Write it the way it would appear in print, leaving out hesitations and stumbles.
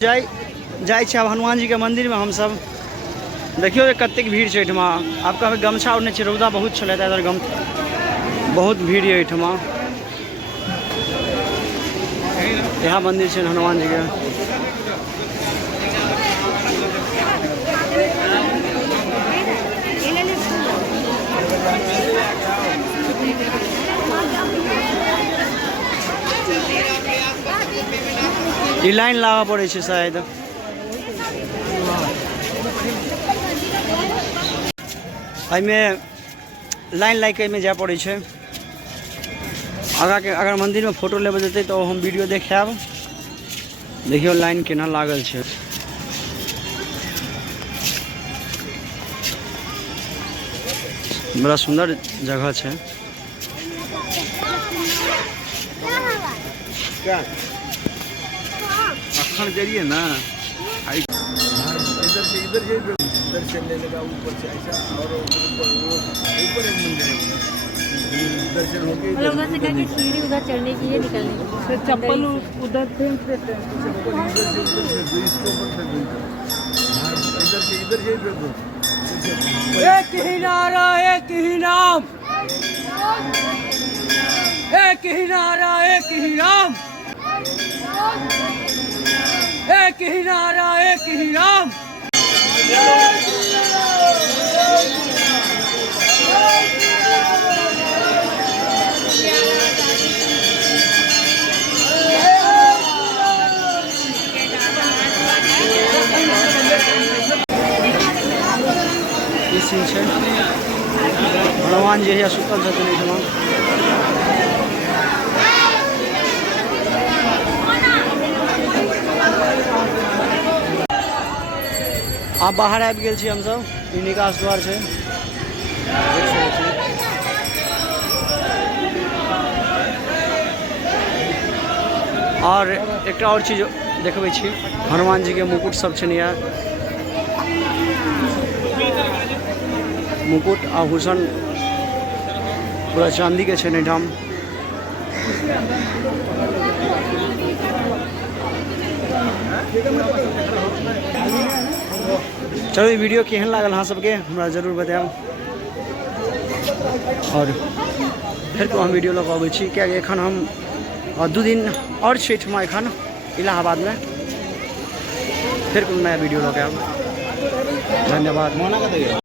जाए अब हनुमान जी के मंदिर में हम सब देखियो कतेक भीड़ है एठमा। आपका गमछा ओढ़ने छे, रौदा बहुत चले इधर बहुत भीड़ है एठमा। यहाँ मंदिर है हनुमान जी के। ये लाइन लागा पड़े छे शायद। में लाइन लाग के में जाए पड़े छे। अगर मंदिर में फोटो लेवे देते तो हम वीडियो देखाब। देखियो लाइन केना लागल छे। बड़ा सुंदर जगह छे। अखन जरिए ना इधर से दर्शन लेने का ऊपर से ऐसा और ऊपर एक मंदिर है। दर्शन होके उधर से करके सीढ़ी उधर चढ़ने की है, निकलने की फिर चप्पल उधर फेंक देते हैं। चप्पल इधर से इसके ऊपर से इधर से फेंक दो। एक ही नारा एक ही नाम, एक ही नारा एक ही नाम, एक ही नारा एक ही नाम। हनुमान जी है सुतल छथिन। आप बाहर आबि गेल छी हम सब। ई निकास द्वार छै। और एक और चीज देखबै छी, हनुमान जी के मुकुट सब छै। मुकुट आभूषण पूरा चांदी के छे ठाम। चलो वीडियो केहन लागल अहाँ सबके हमरा जरूर बताएब। और फिर तो हम वीडियो लगा छी क्या एखन हम 2 दिन और छठ में एखन इलाहाबाद में फिर नया वीडियो लगाएब। धन्यवाद।